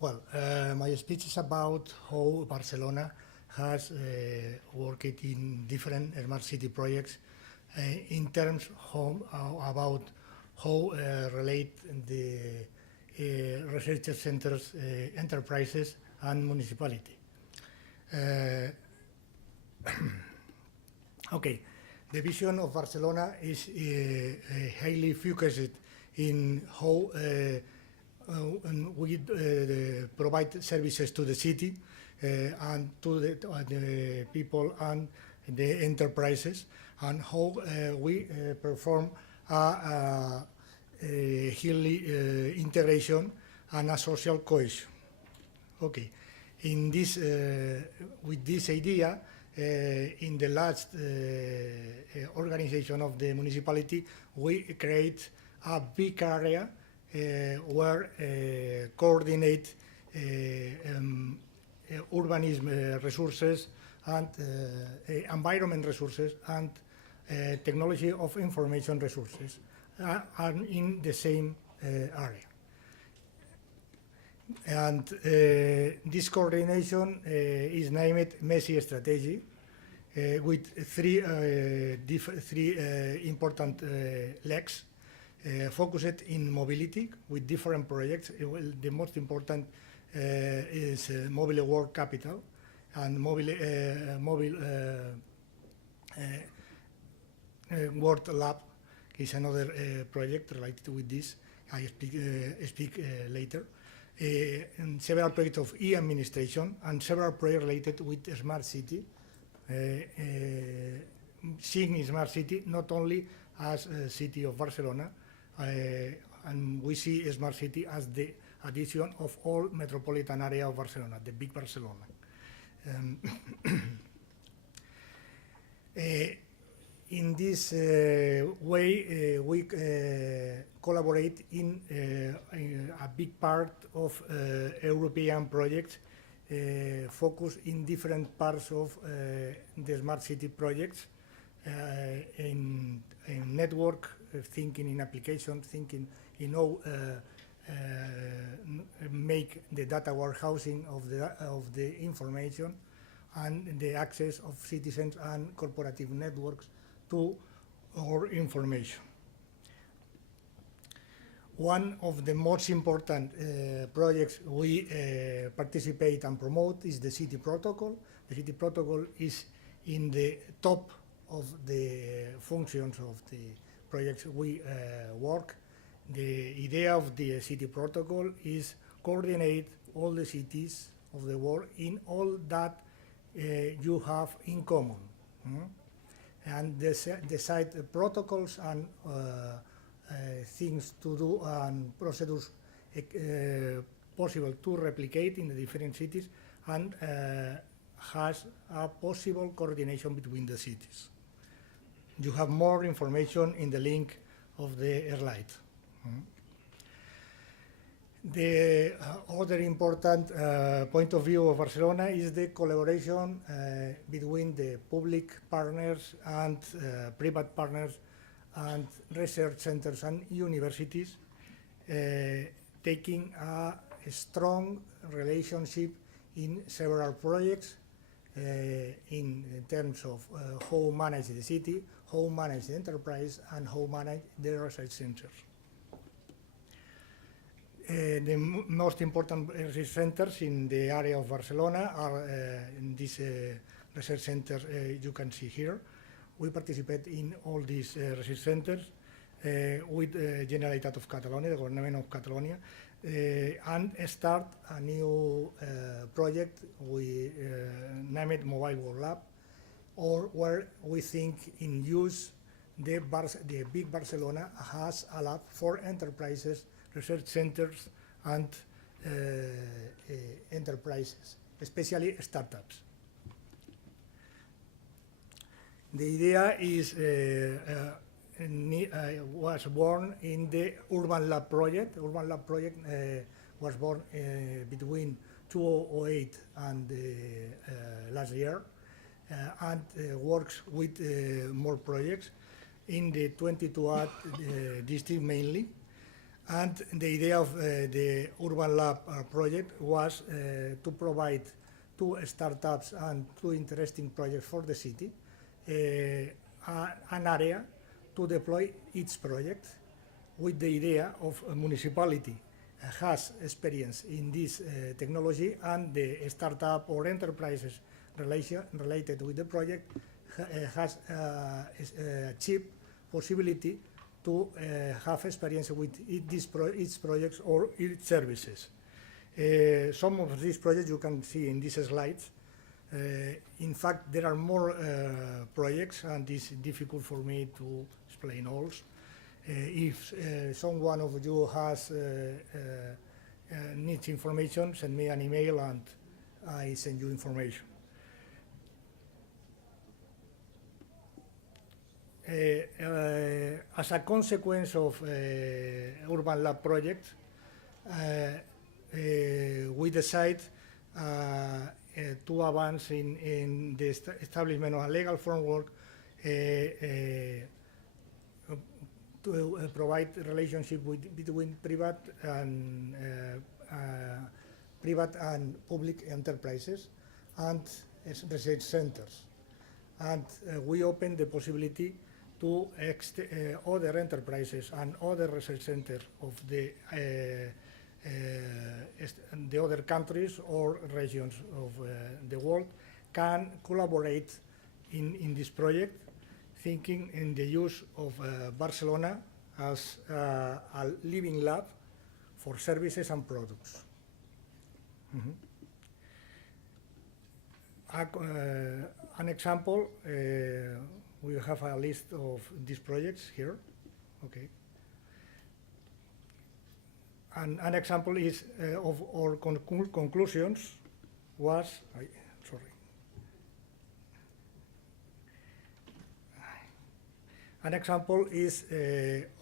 Well, my speech is about how Barcelona has worked in different smart city projects in terms about how relate the research centers, enterprises, and municipality. Okay, the vision of Barcelona is highly focused in how we provide services to the city and to the people and the enterprises, and how we perform a healthy integration and a social cohesion. Okay, in this, with this idea, in the last organization of the municipality, we create a big area where coordinate urbanism resources and environment resources and technology of information resources are in the same area. And this coordination is named MESI strategy with three important legs. Focused in mobility with different projects. The most important is Mobile World Capital and Mobile World Lab is another project related with this. I speak later. And several projects of e-administration and several projects related with smart city. Seeing smart city not only as a city of Barcelona, and we see a smart city as the addition of all metropolitan area of Barcelona, the big Barcelona. In this way, we collaborate in a big part of European projects focused in different parts of the smart city projects, in network, thinking in application, thinking in how make the data warehousing of the information and the access of citizens and corporative networks to our information. One of the most important projects we participate and promote is the City Protocol. The City Protocol is in the top of the functions of the projects we work. The idea of the City Protocol is coordinate all the cities of the world in all that you have in common. And decide protocols and things to do and procedures possible to replicate in the different cities, and has a possible coordination between the cities. You have more information in the link of the slide. The other important point of view of Barcelona is the collaboration between the public partners and private partners and research centers and universities, taking a strong relationship in several projects in terms of how manage the city, how manage the enterprise, and how manage the research centers. The most important research centers in the area of Barcelona are in these research centers you can see here. We participate in all these research centers with Generalitat of Catalonia, the government of Catalonia, and start a new project we named Mobile World Lab, or where we think in use the big Barcelona has a lab for enterprises, research centers, and enterprises, especially startups. The idea is was born in the Urban Lab project. Urban Lab project was born between 2008 and last year, and works with more projects in the 22 district mainly. And the idea of the Urban Lab project was to provide two startups and two interesting projects for the city, an area to deploy each project with the idea of a municipality has experience in this technology, and the startup or enterprises related with the project has a cheap possibility to have experience with its projects or its services. Some of these projects you can see in these slides. In fact, there are more projects, and it's difficult for me to explain all. If someone of you has needs information, send me an email and I send you information. As a consequence of Urban Lab project, we decide to advance in the establishment of a legal framework to provide relationship between private and public enterprises and research centers. And we open the possibility to other enterprises and other research centers of the other countries or regions of the world can collaborate in this project, thinking in the use of Barcelona as a living lab for services and products. An example, we have a list of these projects here. Okay. And an example is of our conclusions was, sorry. An example is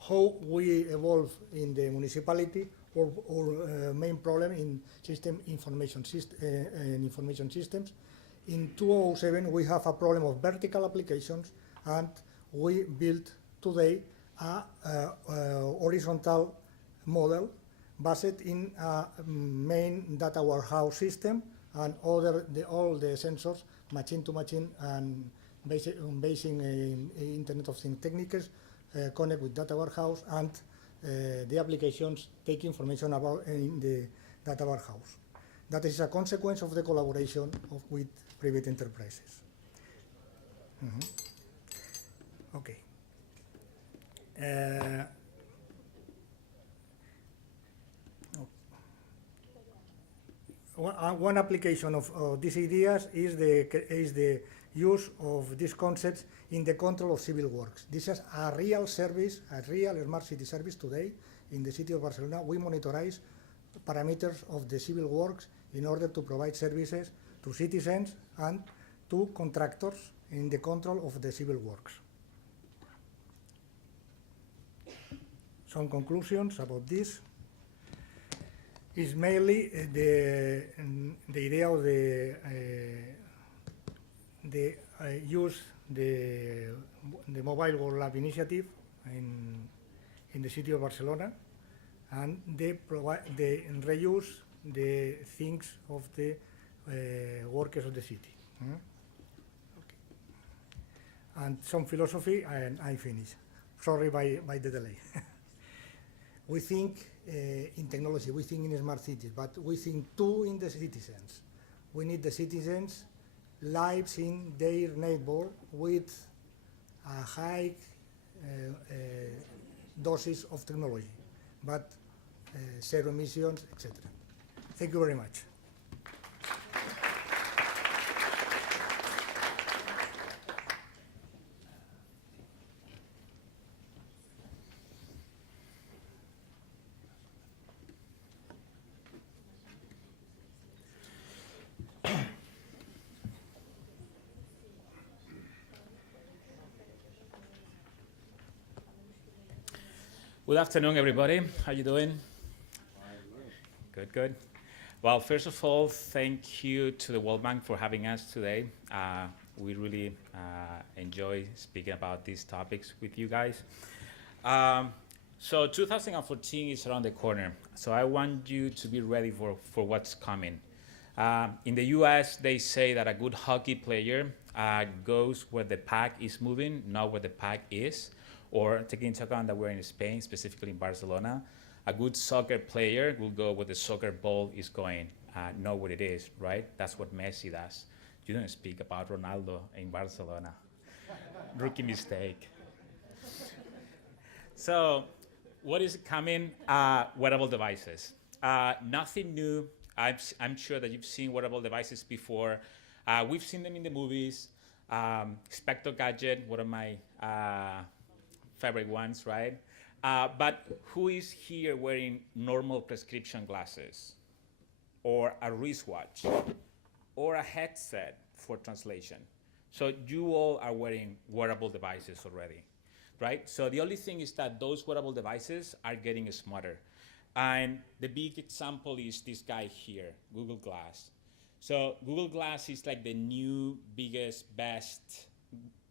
how we evolve in the municipality, or main problem in information systems. In 2007, we have a problem of vertical applications, and we built today a horizontal model based in a main data warehouse system and all the sensors, machine to machine, and basing Internet of Things techniques, connect with data warehouse, and the applications take information about in the data warehouse. That is a consequence of the collaboration with private enterprises. Okay. One application of these ideas is the use of these concepts in the control of civil works. This is a real service, a real smart city service today in the city of Barcelona. We monitorize parameters of the civil works in order to provide services to citizens and to contractors in the control of the civil works. Some conclusions about this is mainly the idea of the use the Mobile World Lab initiative in the city of Barcelona, and they reuse the things of the workers of the city. Okay. And some philosophy, and I finish. Sorry by the delay. We think in technology, we think in smart cities, but we think too in the citizens. We need the citizens' lives in their neighbor with a high doses of technology, but zero emissions, etc. Thank you very much. Good afternoon, everybody. How you doing? Good, good. Well, first of all, thank you to the World Bank for having us today. We really enjoy speaking about these topics with you guys. So 2014 is around the corner. So I want you to be ready for what's coming. In the US, they say that a good hockey player goes where the puck is moving, not where the puck is. Or taking into account that we're in Spain, specifically in Barcelona, a good soccer player will go where the soccer ball is going, not where it is, right? That's what Messi does. You don't speak about Ronaldo in Barcelona. Rookie mistake. So what is coming? Wearable devices. Nothing new. I'm sure that you've seen wearable devices before. We've seen them in the movies. Spectre Gadget, one of my favorite ones, right? But who is here wearing normal prescription glasses? Or a wristwatch? Or a headset for translation? So you all are wearing wearable devices already, right? So the only thing is that those wearable devices are getting smarter. And the big example is this guy here, Google Glass. So Google Glass is like the new, biggest, best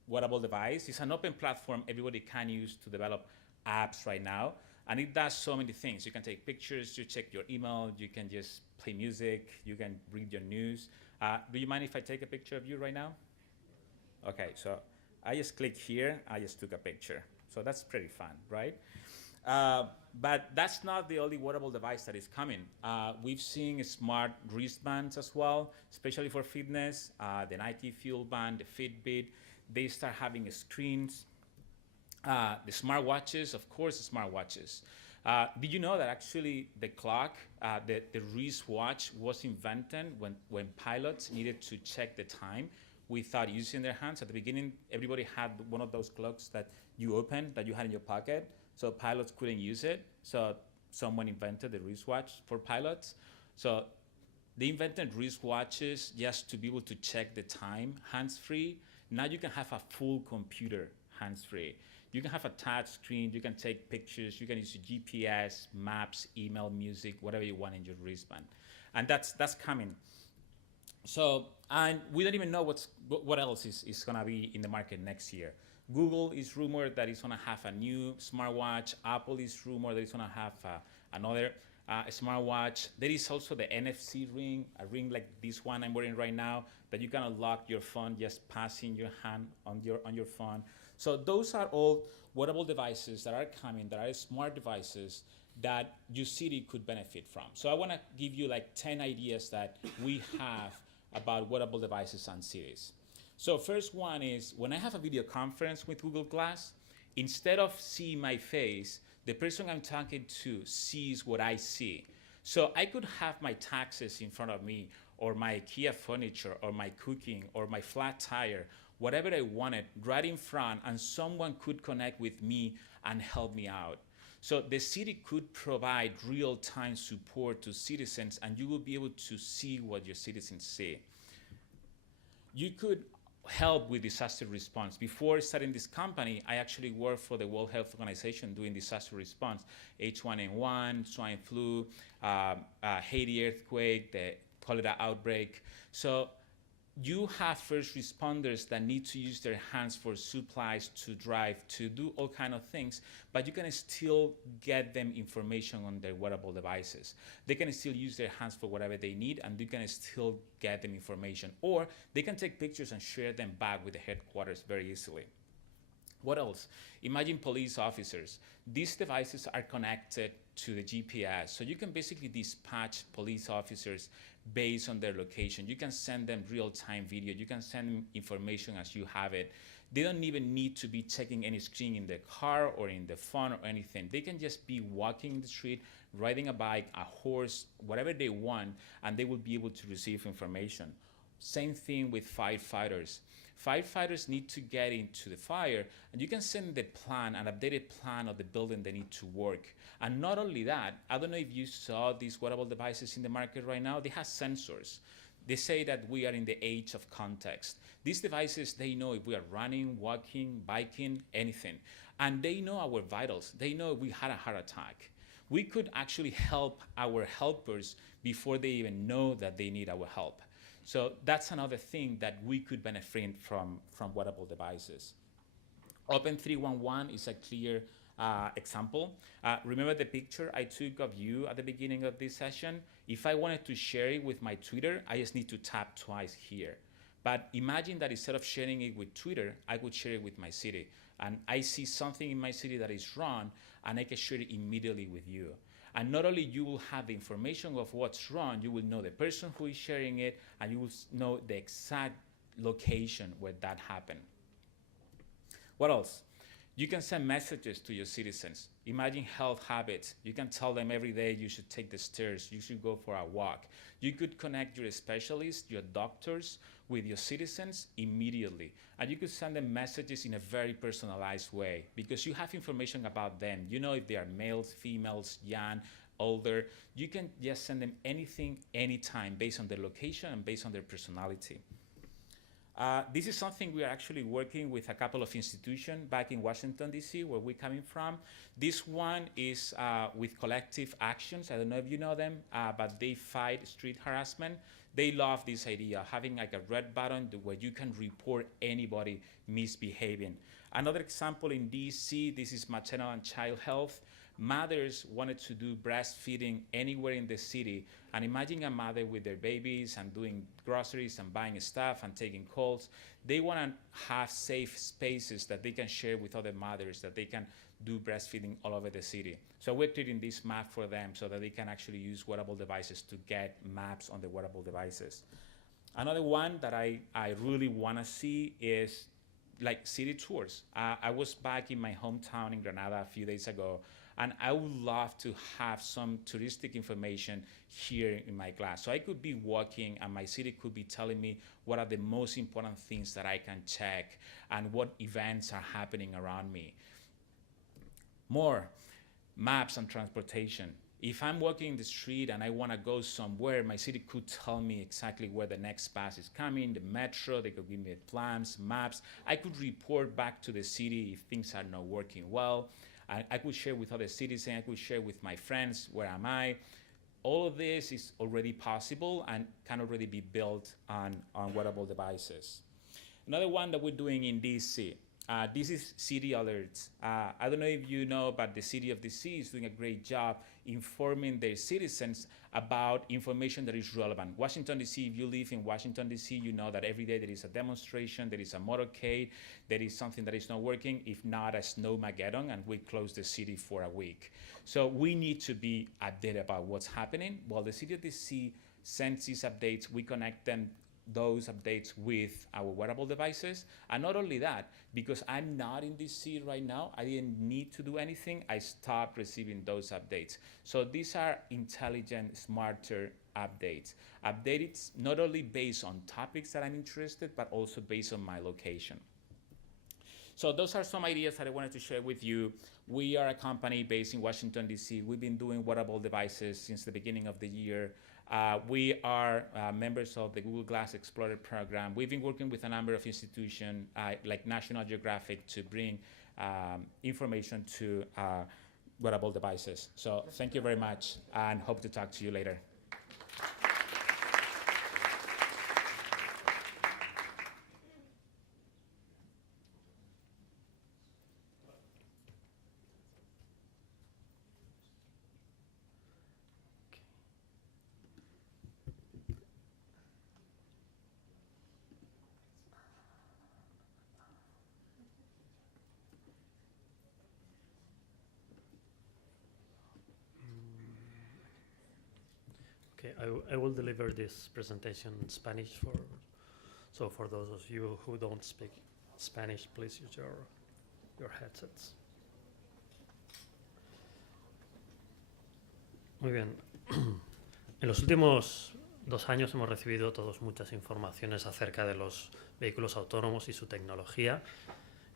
wearable device. It's an open platform everybody can use to develop apps right now. And it does so many things. You can take pictures, you check your email, you can just play music, you can read your news. Do you mind if I take a picture of you right now? Okay, so I just click here, I just took a picture. So that's pretty fun, right? But that's not the only wearable device that is coming. We've seen smart wristbands as well, especially for fitness. The Nike Fuel Band, the Fitbit, they start having screens. The smartwatches, of course, the smartwatches. Did you know that actually the clock, the wristwatch was invented when pilots needed to check the time without using their hands? At the beginning, everybody had one of those clocks that you open, that you had in your pocket, so pilots couldn't use it. So someone invented the wristwatch for pilots. So they invented wristwatches just to be able to check the time hands-free. Now you can have a full computer hands-free. You can have a touch screen, you can take pictures, you can use your GPS, maps, email, music, whatever you want in your wristband. And that's coming. So, and we don't even know what else is gonna be in the market next year. Google is rumored that it's gonna have a new smartwatch. Apple is rumored that it's gonna have another smartwatch. There is also the NFC ring, a ring like this one I'm wearing right now, that you can unlock your phone just passing your hand on your phone. So those are all wearable devices that are coming, that are smart devices that your city could benefit from. So I wanna give you like 10 ideas that we have about wearable devices and cities. So first one is, when I have a video conference with Google Glass, instead of seeing my face, the person I'm talking to sees what I see. So I could have my taxes in front of me, or my IKEA furniture, or my cooking, or my flat tire, whatever I wanted, right in front, and someone could connect with me and help me out. So the city could provide real-time support to citizens, and you will be able to see what your citizens see. You could help with disaster response. Before starting this company, I actually worked for the World Health Organization doing disaster response, H1N1, swine flu, Haiti earthquake, the cholera outbreak. So you have first responders that need to use their hands for supplies, to drive, to do all kinds of things, but you can still get them information on their wearable devices. They can still use their hands for whatever they need, and you can still get them information. Or they can take pictures and share them back with the headquarters very easily. What else? Imagine police officers. These devices are connected to the GPS, so you can basically dispatch police officers based on their location. You can send them real-time video. You can send them information as you have it. They don't even need to be checking any screen in the car or in the phone or anything. They can just be walking in the street, riding a bike, a horse, whatever they want, and they will be able to receive information. Same thing with firefighters. Firefighters need to get into the fire, and you can send the plan, an updated plan of the building they need to work. And not only that, I don't know if you saw these wearable devices in the market right now, they have sensors. They say that we are in the age of context. These devices, they know if we are running, walking, biking, anything. And they know our vitals. They know if we had a heart attack. We could actually help our helpers before they even know that they need our help. So that's another thing that we could benefit from wearable devices. Open 311 is a clear example. Remember the picture I took of you at the beginning of this session? If I wanted to share it with my Twitter, I just need to tap twice here. But imagine that instead of sharing it with Twitter, I would share it with my city. And I see something in my city that is wrong, and I can share it immediately with you. And not only you will have the information of what's wrong, you will know the person who is sharing it, and you will know the exact location where that happened. What else? You can send messages to your citizens. Imagine health habits. You can tell them every day you should take the stairs, you should go for a walk. You could connect your specialists, your doctors, with your citizens immediately. And you could send them messages in a very personalized way because you have information about them. You know if they are males, females, young, older. You can just send them anything, anytime, based on their location and based on their personality. This is something we are actually working with a couple of institutions back in Washington, D.C., where we're coming from. This one is with Collective Actions. I don't know if you know them, but they fight street harassment. They love this idea, having like a red button where you can report anybody misbehaving. Another example in D.C., this is maternal and child health. Mothers wanted to do breastfeeding anywhere in the city. And imagine a mother with their babies and doing groceries and buying stuff and taking calls. They want to have safe spaces that they can share with other mothers, that they can do breastfeeding all over the city. So we're creating this map for them so that they can actually use wearable devices to get maps on the wearable devices. Another one that I really want to see is like city tours. I was back in my hometown in Granada a few days ago, and I would love to have some touristic information here in my class. So I could be walking and my city could be telling me what are the most important things that I can check and what events are happening around me. More maps and transportation. If I'm walking in the street and I want to go somewhere, my city could tell me exactly where the next bus is coming, the metro, they could give me plans, maps. I could report back to the city if things are not working well. I could share with other citizens, I could share with my friends, where am I? All of this is already possible and can already be built on wearable devices. Another one that we're doing in DC, this is city alerts. I don't know if you know, but the city of DC is doing a great job informing their citizens about information that is relevant. Washington, D.C., if you live in Washington, D.C., you know that every day there is a demonstration, there is a motorcade, there is something that is not working, if not a snowmageddon, and we close the city for a week. So we need to be updated about what's happening. While the city of D.C. sends these updates, we connect them those updates with our wearable devices. And not only that, because I'm not in DC right now, I didn't need to do anything, I stopped receiving those updates. So these are intelligent, smarter updates. Updated not only based on topics that I'm interested, but also based on my location. So those are some ideas that I wanted to share with you. We are a company based in Washington, D.C. We've been doing wearable devices since the beginning of the year. We are members of the Google Glass Explorer program. We've been working with a number of institutions like National Geographic to bring information to wearable devices. So thank you very much and hope to talk to you later. Okay, I will deliver this presentation in Spanish so for those of you who don't speak Spanish, please use your headsets. Muy bien. En los últimos 2 años hemos recibido todos muchas informaciones acerca de los vehículos autónomos y su tecnología,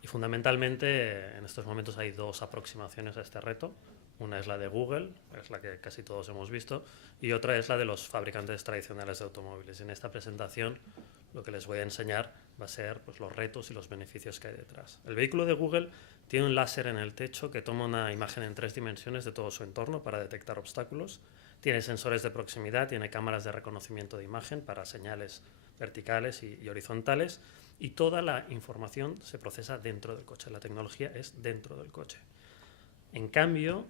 y fundamentalmente en estos momentos hay 2 aproximaciones a este reto. Una es la de Google, es la que casi todos hemos visto, y otra es la de los fabricantes tradicionales de automóviles. En esta presentación lo que les voy a enseñar va a ser pues, los retos y los beneficios que hay detrás. El vehículo de Google tiene un láser en el techo que toma una imagen en 3 dimensiones de todo su entorno para detectar obstáculos. Tiene sensores de proximidad, tiene cámaras de reconocimiento de imagen para señales verticales y horizontales, y toda la información se procesa dentro del coche. La tecnología es dentro del coche. En cambio,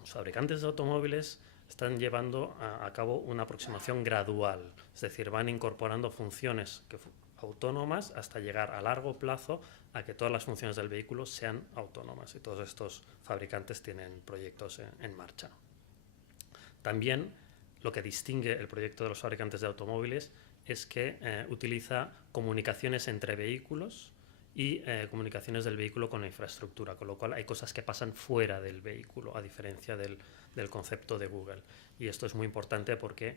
los fabricantes de automóviles están llevando a cabo una aproximación gradual, es decir, van incorporando funciones autónomas hasta llegar a largo plazo a que todas las funciones del vehículo sean autónomas, y todos estos fabricantes tienen proyectos en marcha. También lo que distingue el proyecto de los fabricantes de automóviles es que utiliza comunicaciones entre vehículos y comunicaciones del vehículo con la infraestructura, con lo cual hay cosas que pasan fuera del vehículo, a diferencia del concepto de Google. Y esto es muy importante porque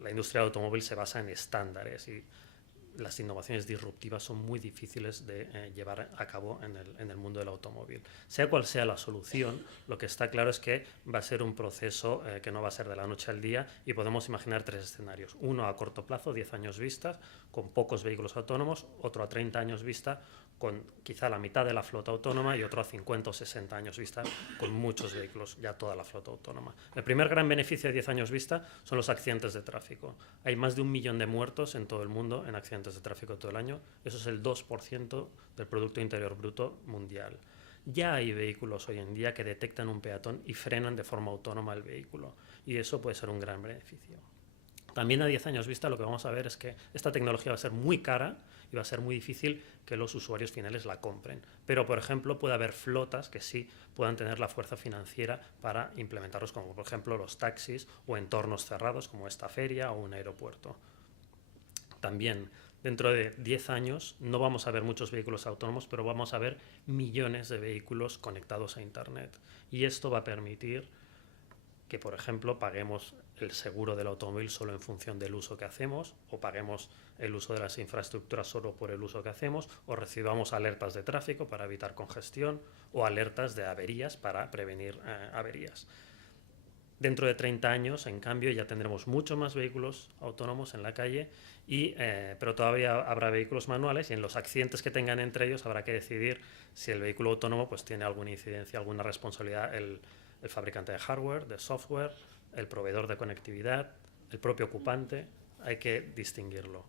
la industria del automóvil se basa en estándares y las innovaciones disruptivas son muy difíciles de llevar a cabo en el mundo del automóvil. Sea cual sea la solución, lo que está claro es que va a ser un proceso que no va a ser de la noche al día, y podemos imaginar 3 escenarios. Uno a corto plazo, 10 años vista, con pocos vehículos autónomos; otro a 30 años vista, con quizá la mitad de la flota autónoma; y otro a 50 o 60 años vista, con muchos vehículos, ya toda la flota autónoma. El primer gran beneficio de 10 años vista son los accidentes de tráfico. Hay más de 1 millón de muertos en todo el mundo en accidentes de tráfico todo el año. Eso es el 2% del Producto Interior Bruto mundial. Ya hay vehículos hoy en día que detectan un peatón y frenan de forma autónoma el vehículo, y eso puede ser un gran beneficio. También a 10 años vista lo que vamos a ver es que esta tecnología va a ser muy cara y va a ser muy difícil que los usuarios finales la compren. Pero, por ejemplo, puede haber flotas que sí puedan tener la fuerza financiera para implementarlos, como por ejemplo los taxis o entornos cerrados como esta feria o un aeropuerto. También, dentro de 10 años no vamos a ver muchos vehículos autónomos, pero vamos a ver millones de vehículos conectados a Internet. Y esto va a permitir que, por ejemplo, paguemos el seguro del automóvil solo en función del uso que hacemos, o paguemos el uso de las infraestructuras solo por el uso que hacemos, o recibamos alertas de tráfico para evitar congestión, o alertas de averías para prevenir averías. Dentro de 30 años, en cambio, ya tendremos muchos más vehículos autónomos en la calle, pero todavía habrá vehículos manuales, y en los accidentes que tengan entre ellos habrá que decidir si el vehículo autónomo pues tiene alguna incidencia, alguna responsabilidad el fabricante de hardware, de software, el proveedor de conectividad, el propio ocupante. Hay que distinguirlo.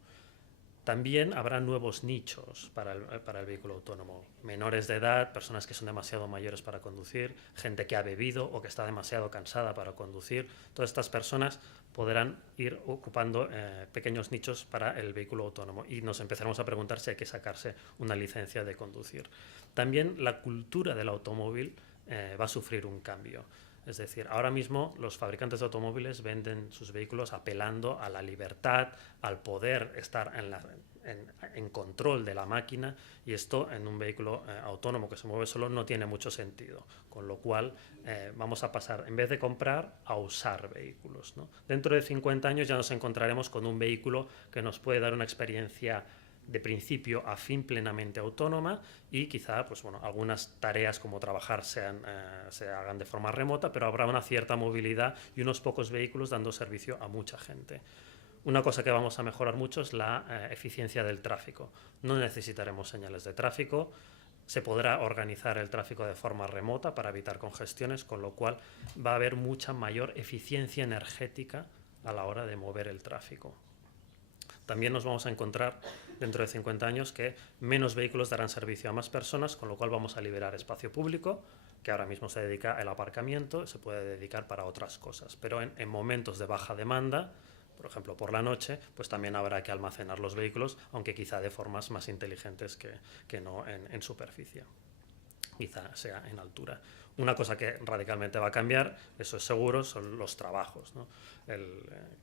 También habrá nuevos nichos para el vehículo autónomo. Menores de edad, personas que son demasiado mayores para conducir, gente que ha bebido o que está demasiado cansada para conducir. Todas estas personas podrán ir ocupando pequeños nichos para el vehículo autónomo, y nos empezaremos a preguntar si hay que sacarse una licencia de conducir. También la cultura del automóvil va a sufrir un cambio. Es decir, ahora mismo los fabricantes de automóviles venden sus vehículos apelando a la libertad, al poder estar en control de la máquina, y esto en un vehículo autónomo que se mueve solo no tiene mucho sentido. Con lo cual vamos a pasar, en vez de comprar, a usar vehículos, ¿no? Dentro de 50 años ya nos encontraremos con un vehículo que nos puede dar una experiencia de principio a fin plenamente autónoma, y quizá pues, bueno, algunas tareas como trabajar se hagan de forma remota, pero habrá una cierta movilidad y unos pocos vehículos dando servicio a mucha gente. Una cosa que vamos a mejorar mucho es la eficiencia del tráfico. No necesitaremos señales de tráfico, se podrá organizar el tráfico de forma remota para evitar congestiones, con lo cual va a haber mucha mayor eficiencia energética a la hora de mover el tráfico. También nos vamos a encontrar dentro de 50 años que menos vehículos darán servicio a más personas, con lo cual vamos a liberar espacio público, que ahora mismo se dedica al aparcamiento, se puede dedicar para otras cosas. Pero en momentos de baja demanda, por ejemplo por la noche, pues también habrá que almacenar los vehículos, aunque quizá de formas más inteligentes que no en superficie. Quizá sea en altura. Una cosa que radicalmente va a cambiar, eso es seguro, son los trabajos, ¿no?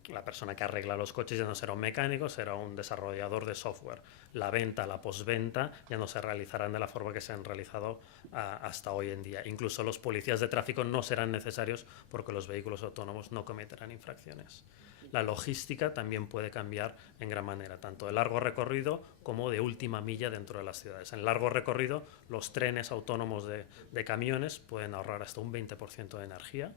La persona que arregla los coches ya no será un mecánico, será un desarrollador de software. La venta, la postventa ya no se realizarán de la forma que se han realizado hasta hoy en día. Incluso los policías de tráfico no serán necesarios, porque los vehículos autónomos no cometerán infracciones. La logística también puede cambiar en gran manera, tanto de largo recorrido como de última milla dentro de las ciudades. En largo recorrido, los trenes autónomos de camiones pueden ahorrar hasta un 20% de energía,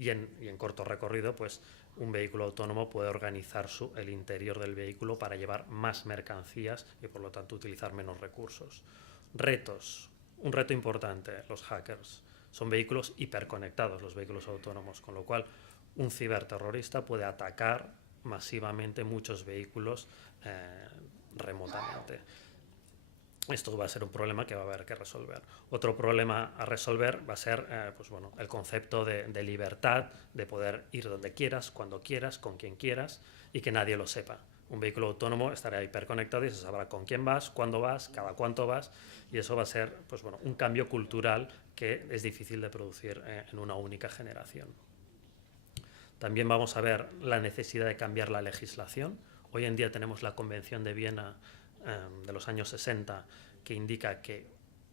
y en corto recorrido, pues un vehículo autónomo puede organizar el interior del vehículo para llevar más mercancías y, por lo tanto, utilizar menos recursos. Retos. Un reto importante, los hackers. Son vehículos hiperconectados, los vehículos autónomos, con lo cual un ciberterrorista puede atacar masivamente muchos vehículos remotamente. Esto va a ser un problema que va a haber que resolver. Otro problema a resolver va a ser pues bueno, el concepto de libertad, de poder ir donde quieras, cuando quieras, con quien quieras y que nadie lo sepa. Un vehículo autónomo estará hiperconectado y se sabrá con quién vas, cuándo vas, cada cuánto vas, y eso va a ser pues bueno, un cambio cultural que es difícil de producir en una única generación. También vamos a ver la necesidad de cambiar la legislación. Hoy en día tenemos la Convención de Viena de los años 60 que indica que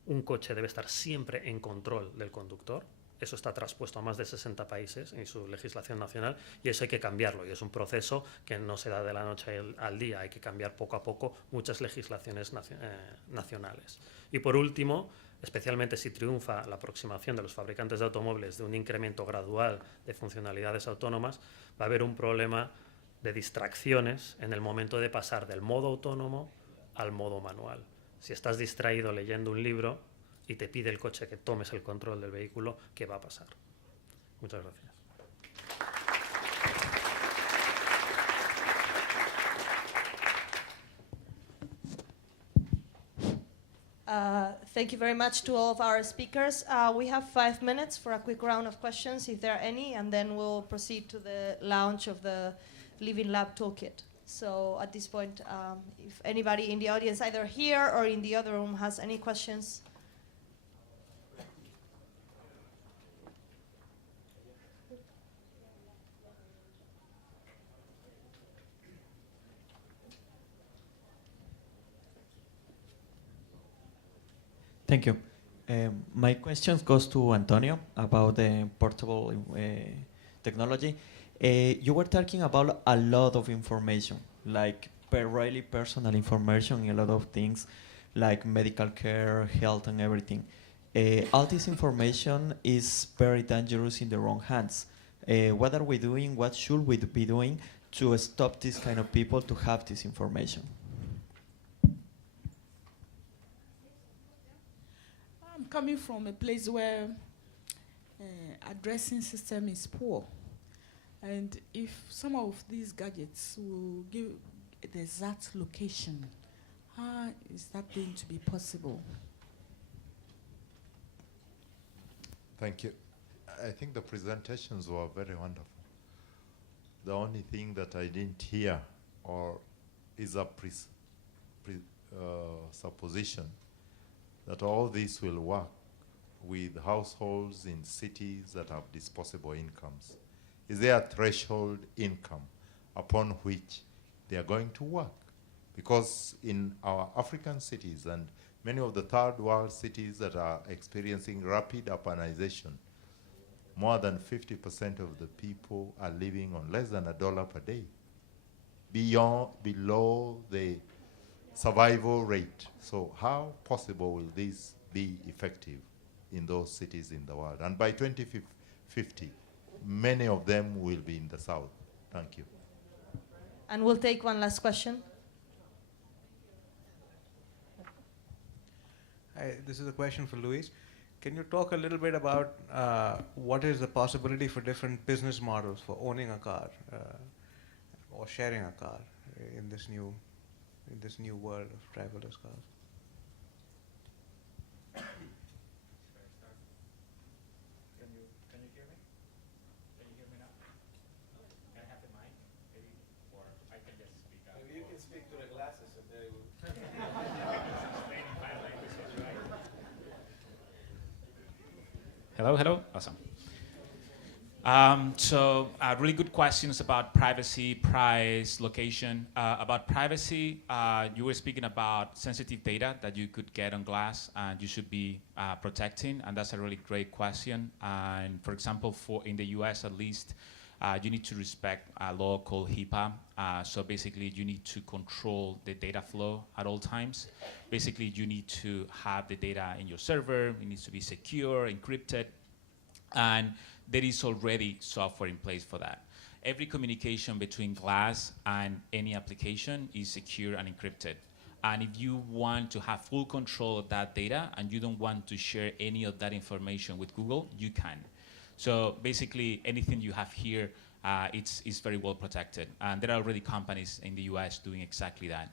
un coche debe estar siempre en control del conductor. Eso está traspuesto a más de 60 países en su legislación nacional y eso hay que cambiarlo y es un proceso que no se da de la noche al día, hay que cambiar poco a poco muchas legislaciones nacionales. Y por último, especialmente si triunfa la aproximación de los fabricantes de automóviles de un incremento gradual de funcionalidades autónomas, va a haber un problema de distracciones en el momento de pasar del modo autónomo al modo manual. Si estás distraído leyendo un libro y te pide el coche que tomes el control del vehículo, ¿qué va a pasar? Muchas gracias. Thank you very much to all of our speakers. We have 5 minutes for a quick round of questions, if there are any, and then we'll proceed to the launch of the Living Lab Toolkit. So at this point, if anybody in the audience, either here or in the other room, has any questions. Thank you. My question goes to Antonio about the portable technology. You were talking about a lot of information, like really personal information, a lot of things like medical care, health, and everything. All this information is very dangerous in the wrong hands. What are we doing? What should we be doing to stop this kind of people to have this information? I'm coming from a place where addressing system is poor. And if some of these gadgets will give the exact location, how is that going to be possible? Thank you. I think the presentations were very wonderful. The only thing that I didn't hear or is a supposition that all this will work with households in cities that have disposable incomes. Is there a threshold income upon which they are going to work? Because in our African cities and many of the third world cities that are experiencing rapid urbanization, more than 50% of the people are living on less than $1 per day, below the survival rate. So how possible will this be effective in those cities in the world? And by 2050, many of them will be in the south. Thank you. And we'll take one last question. Hi, this is a question for Lluis. Can you talk a little bit about what is the possibility for different business models for owning a car or sharing a car in this new world of driverless cars? Can you hear me? Can you hear me now? Can I have the mic, maybe, or I can just speak up? Maybe you can speak to the glasses if they will. Hello, hello. Awesome. So really good questions about privacy, price, location. About privacy, you were speaking about sensitive data that you could get on glass and you should be protecting, and that's a really great question. And for example, in the US at least, you need to respect a law called HIPAA. So basically, you need to control the data flow at all times. Basically, you need to have the data in your server. It needs to be secure, encrypted, and there is already software in place for that. Every communication between glass and any application is secure and encrypted. And if you want to have full control of that data and you don't want to share any of that information with Google, you can. So basically, anything you have here, it's very well protected. And there are already companies in the US doing exactly that.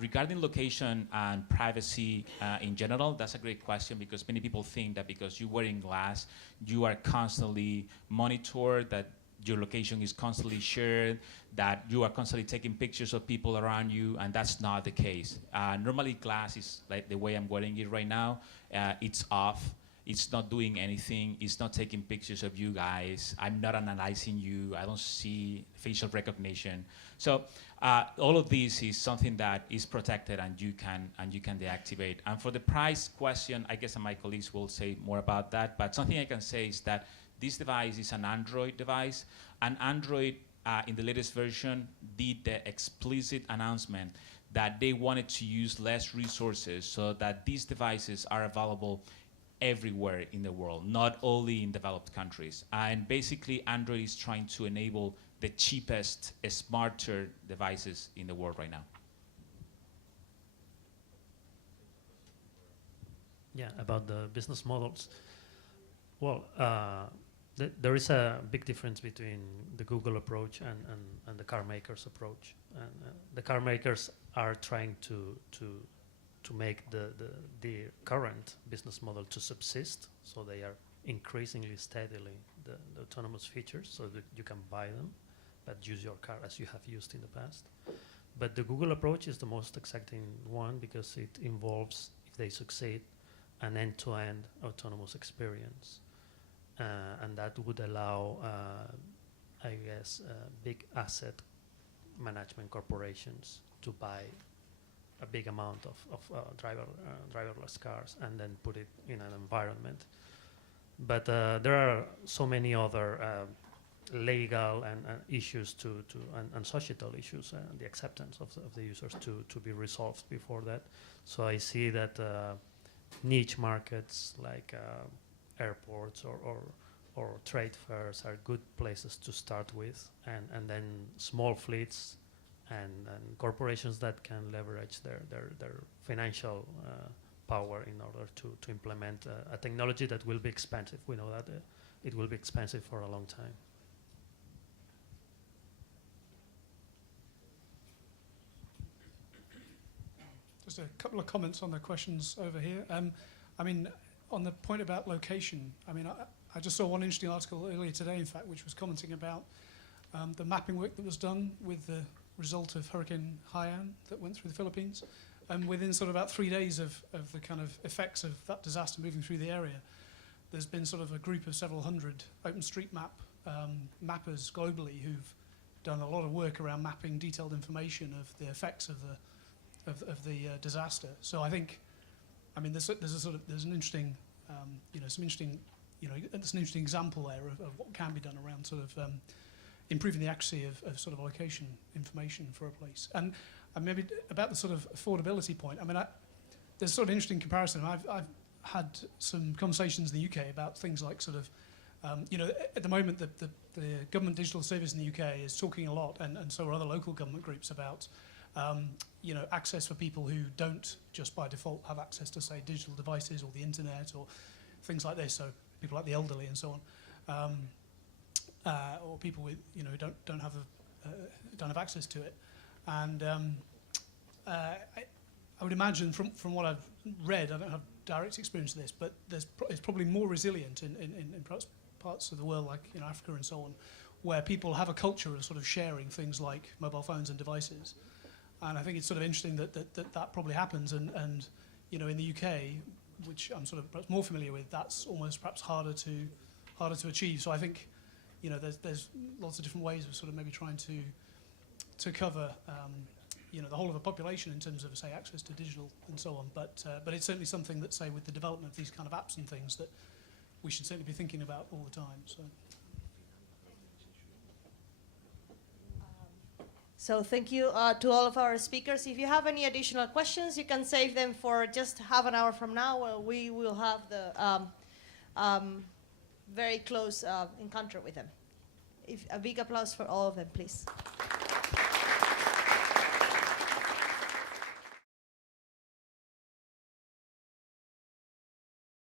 Regarding location and privacy in general, that's a great question because many people think that because you're wearing glass, you are constantly monitored, that your location is constantly shared, that you are constantly taking pictures of people around you, and that's not the case. Normally glass is like the way I'm wearing it right now. It's off. It's not doing anything. It's not taking pictures of you guys. I'm not analyzing you. I don't see facial recognition. So all of this is something that is protected and you can deactivate. And for the price question, I guess my colleagues will say more about that. But something I can say is that this device is an Android device, and Android in the latest version did the explicit announcement that they wanted to use less resources so that these devices are available everywhere in the world, not only in developed countries. And basically, Android is trying to enable the cheapest, smarter devices in the world right now. Yeah, about the business models. Well, there is a big difference between the Google approach and the car makers' approach. And the car makers are trying to make the current business model to subsist, so they are increasingly steadily the autonomous features so that you can buy them, but use your car as you have used in the past. But the Google approach is the most exacting one because it involves, if they succeed, an end-to-end autonomous experience. And that would allow, I guess, big asset management corporations to buy a big amount of driverless cars and then put it in an environment. But there are so many other legal and issues and societal issues, the acceptance of the users to be resolved before that. So I see that niche markets like airports or trade fairs are good places to start with, and then small fleets and corporations that can leverage their financial power in order to implement a technology that will be expensive. We know that it will be expensive for a long time. Just a couple of comments on the questions over here. I mean, on the point about location, I mean, I just saw one interesting article earlier today, in fact, which was commenting about the mapping work that was done with the result of Hurricane Haiyan that went through the Philippines. And within sort of about 3 days of the kind of effects of that disaster moving through the area, there's been sort of a group of several hundred OpenStreetMap mappers globally who've done a lot of work around mapping detailed information of the effects of the disaster. So I think, I mean, there's an interesting, it's an interesting example there of what can be done around sort of improving the accuracy of sort of location information for a place. And maybe about the sort of affordability point, I mean, there's sort of an interesting comparison. I've had some conversations in the UK about things like sort of, at the moment the government digital service in the UK is talking a lot, and so are other local government groups, about access for people who don't just by default have access to, say, digital devices or the internet or things like this, so people like the elderly and so on. Or people with who don't have access to it, and I would imagine from what I've read, I don't have direct experience of this, but it's probably more resilient in perhaps parts of the world like Africa and so on, where people have a culture of sort of sharing things like mobile phones and devices, and I think it's sort of interesting that probably happens, and in the UK, which I'm sort of perhaps more familiar with, that's almost perhaps harder to achieve. So I think. There's lots of different ways of sort of maybe trying to cover, the whole of a population in terms of, say, access to digital and so on. But it's certainly something that, say, with the development of these kind of apps and things, that we should certainly be thinking about all the time. So thank you to all of our speakers. If you have any additional questions, you can save them for just half an hour from now, where we will have the very close encounter with them. A big applause for all of them, please.